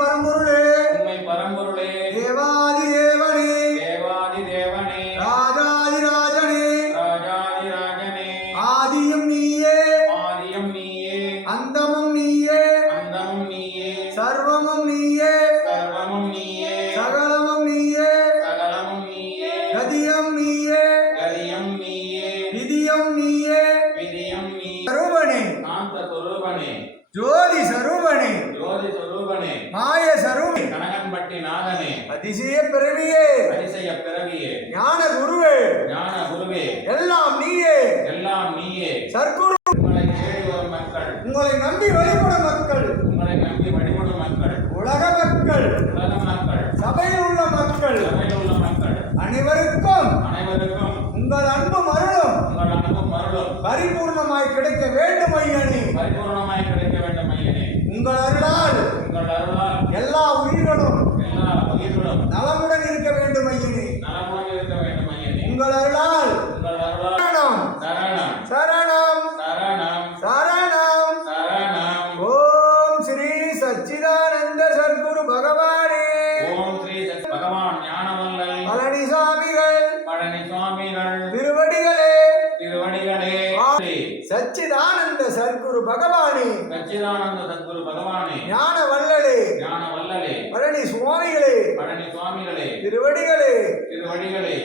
பரம்பொருளே உண்மை பரம்பொருளே தேவாதி தேவனே தேவாதி தேவனே ராஜாதி ராஜனே ராஜாதி ராஜனே ஆதியும் நீயே ஆதியும் நீயே அந்தமும் நீயே அந்தமும் நீயே சர்வமும் நீயே சர்வமும் நீயே சகலமும் நீயே சகலமும் நீயே கதியம் நீயே கதியும் நீயே விதியம் நீயே விதியும் நீ சரூபனே சாந்த சொரூபனே ஜோதி சரூபனே ஜோதி சொரூபனே மாய சரூபி கனகன்பட்டி நாதனே அதிசய பிறவியே அதிசய பிறவியே ஞான குருவே ஞான குருவே எல்லாம் நீயே எல்லாம் நீயே சர்க்குரு உங்களை தேடி வரும் மக்கள் உங்களை நம்பி வழிபடும் மக்கள் உங்களை நம்பி வழிபடும் மக்கள் உலக மக்கள் உலக மக்கள் சபையில் உள்ள மக்கள் சபையில் உள்ள மக்கள் அனைவருக்கும் அனைவருக்கும் உங்கள் அன்பும் அருளும் உங்கள் அன்பும் அருளும் பரிபூர்ணமாய் கிடைக்க வேண்டும் ஐயனே பரிபூர்ணமாய் கிடைக்க வேண்டும் ஐயனே உங்கள் அருளால் உங்கள் அருளால் எல்லா உயிர்களும் எல்லா உயிர்களும் நலமுடன் இருக்க வேண்டும் ஐயனே நலமுடன் இருக்க வேண்டும் ஐயனே உங்கள் அருளால் உங்கள் அருளால் சரணம் சரணம் சரணம் சரணம் சரணம் சரணம் ஓம் ஸ்ரீ சச்சிதானந்த சத்குரு பகவானே ஓம் ஸ்ரீ பகவான் ஞானவல்லல் பழனி சுவாமிகள் பழனி சுவாமிகள் திருவடிகளே திருவடிகளே சச்சிதானந்த சத்குரு பகவானே சச்சிதானந்த சத்குரு பகவானே ஞான வல்லலே ஞான வல்லலே பழனி சுவாமிகளே பழனி சுவாமிகளே திருவடிகளே திருவடிகளே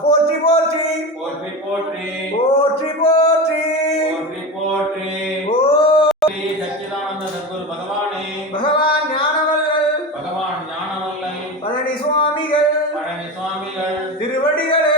போற்றி போற்றி போற்றி போற்றி போற்றி போற்றி போற்றி போற்றி ஓ ஸ்ரீ சச்சிதானந்த சத்குரு பகவானே பகவான் ஞானவல்லல் பகவான் ஞானவல்லல் பழனி சுவாமிகள் பழனி சுவாமிகள் திருவடிகளே